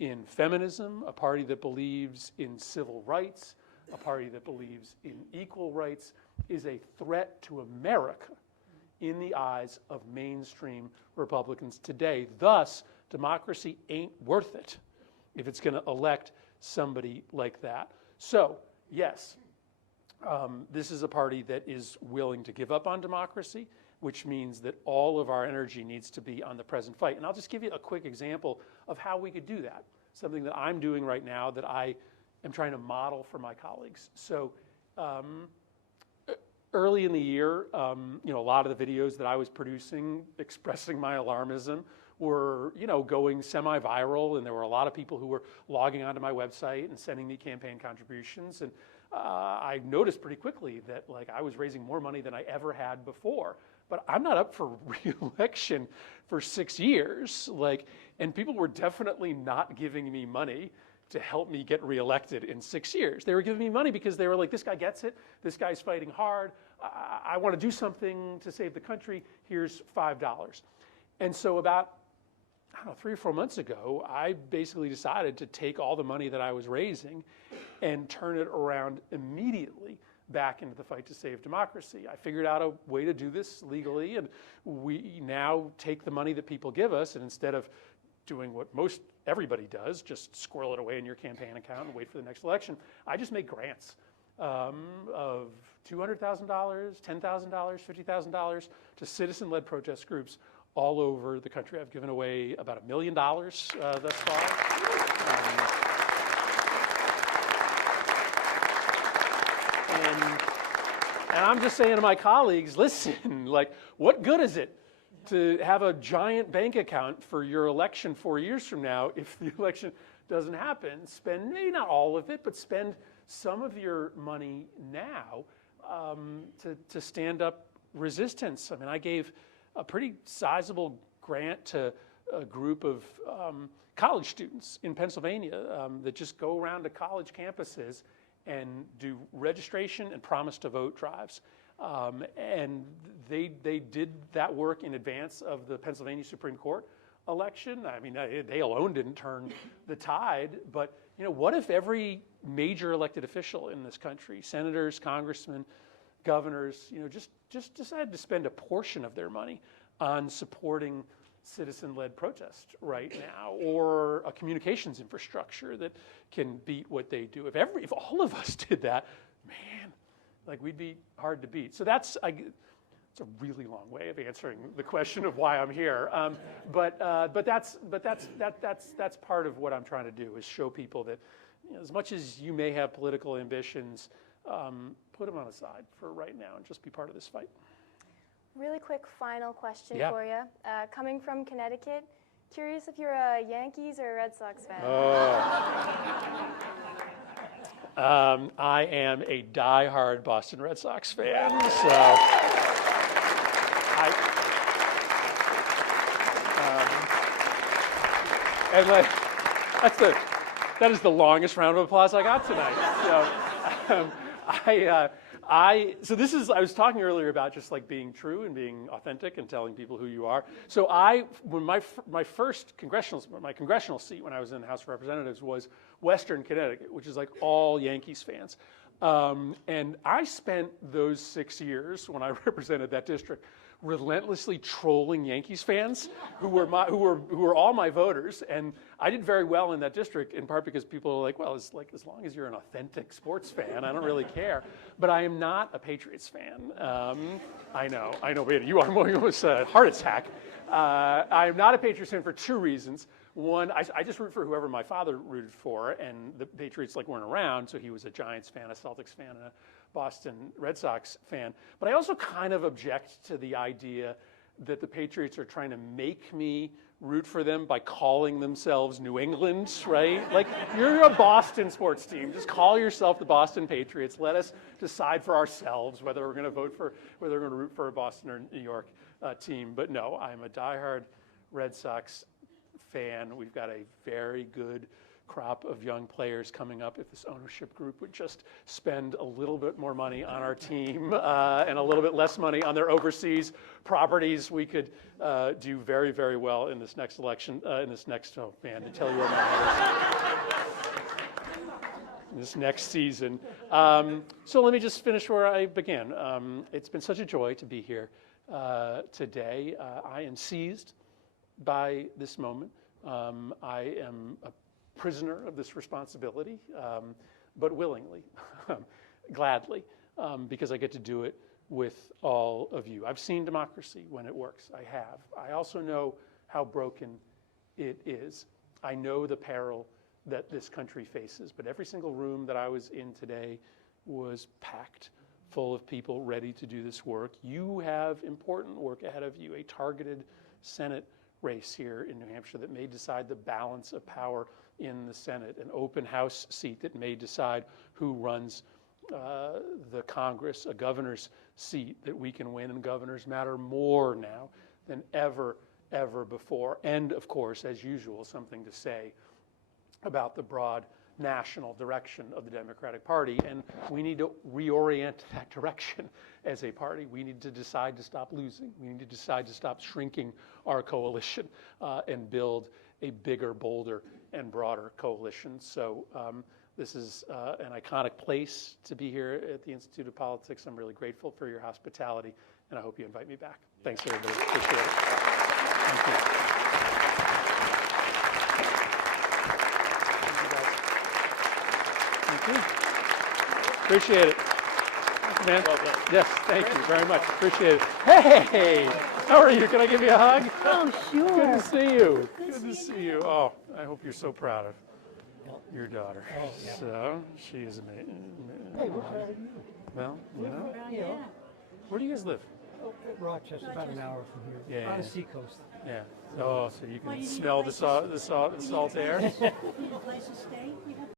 in feminism, a party that believes in civil rights, a party that believes in equal rights is a threat to America in the eyes of mainstream Republicans today. Thus, democracy ain't worth it if it's going to elect somebody like that. So, yes, this is a party that is willing to give up on democracy, which means that all of our energy needs to be on the present fight. And I'll just give you a quick example of how we could do that, something that I'm doing right now that I am trying to model for my colleagues. So early in the year, a lot of the videos that I was producing expressing my alarmism were, going semi-viral, and there were a lot of people who were logging onto my website and sending me campaign contributions. And I noticed pretty quickly that I was raising more money than I ever had before. But I'm not up for re-election for 6 years. And people were definitely not giving me money to help me get reelected in 6 years. They were giving me money because they were like, this guy gets it. This guy's fighting hard. I want to do something to save the country. Here's $5. And so about, 3 or 4 months ago, I basically decided to take all the money that I was raising and turn it around immediately back into the fight to save democracy. I figured out a way to do this legally, and we now take the money that people give us, and instead of doing what most everybody does, just squirrel it away in your campaign account and wait for the next election, I just make grants of $200,000, $10,000, $50,000 to citizen-led protest groups all over the country. I've given away about $1 million thus far. And I'm just saying to my colleagues, listen, what good is it to have a giant bank account for your election 4 years from now if the election doesn't happen? Spend, maybe not all of it, but spend some of your money now to stand up resistance. I mean, I gave a pretty sizable grant to a group of college students in Pennsylvania that just go around to college campuses and do registration and promise to vote drives. And they did that work in advance of the Pennsylvania Supreme Court election. I mean, they alone didn't turn the tide, but what if every major elected official in this country, senators, congressmen, governors, just decided to spend a portion of their money on supporting citizen-led protest right now, or a communications infrastructure that can beat what they do. If all of us did that, man, we'd be hard to beat. So it's a really long way of answering the question of why I'm here. But that's part of what I'm trying to do, is show people that as much as you may have political ambitions, put them on the side for right now and just be part of this fight. Really quick final question for you. Coming from Connecticut, curious if you're a Yankees or a Red Sox fan? I am a diehard Boston Red Sox fan, so that is the longest round of applause I got tonight. So I was talking earlier about just being true and being authentic and telling people who you are. So when my first congressional seat when I was in the House of Representatives was Western Connecticut, which is all Yankees fans. And I spent those 6 years when I represented that district relentlessly trolling Yankees fans who were all my voters, and I did very well in that district, in part because people are well, as long as you're an authentic sports fan, I don't really care. But I am not a Patriots fan. I know, but you almost a heart attack. I am not a Patriots fan for two reasons. One, I just root for whoever my father rooted for, and the Patriots weren't around, so he was a Giants fan, a Celtics fan, and a Boston Red Sox fan. But I also kind of object to the idea that the Patriots are trying to make me root for them by calling themselves New England, right? You're a Boston sports team. Just call yourself the Boston Patriots. Let us decide for ourselves whether we're going to root for a Boston or New York team. But no, I'm a diehard Red Sox fan. We've got a very good crop of young players coming up. If this ownership group would just spend a little bit more money on our team and a little bit less money on their overseas properties, we could do very, very well in this next election, to tell you where my head is. This next season. So let me just finish where I began. It's been such a joy to be here today. I am seized by this moment. I am a prisoner of this responsibility, but willingly, gladly, because I get to do it with all of you. I've seen democracy when it works. I have. I also know how broken it is. I know the peril that this country faces, but every single room that I was in today was packed full of people ready to do this work. You have important work ahead of you, a targeted Senate race here in New Hampshire that may decide the balance of power in the Senate, an open House seat that may decide who runs the Congress, a governor's seat that we can win, and governors matter more now than ever before. And of course, as usual, something to say about the broad national direction of the Democratic Party, and we need to reorient that direction as a party. We need to decide to stop losing. We need to decide to stop shrinking our coalition and build a bigger, bolder, and broader coalition. So this is an iconic place to be here at the Institute of Politics. I'm really grateful for your hospitality, and I hope you invite me back. Thanks, everybody. Appreciate it. Thank you. Thank you. Appreciate it. Man. Yes, thank you very much. Appreciate it. Hey, how are you? Can I give you a hug? Oh, sure. Good to see you. Good to see you. Oh, I hope you're so proud of your daughter. Oh, yeah. So, she is amazing. Hey, we're proud of you. Well, you know, Yeah. where do you guys live? Oh, Rochester, about an hour from here. Yeah, On the yeah. seacoast. Yeah. Oh, so you can smell the salt air? Need a place to stay?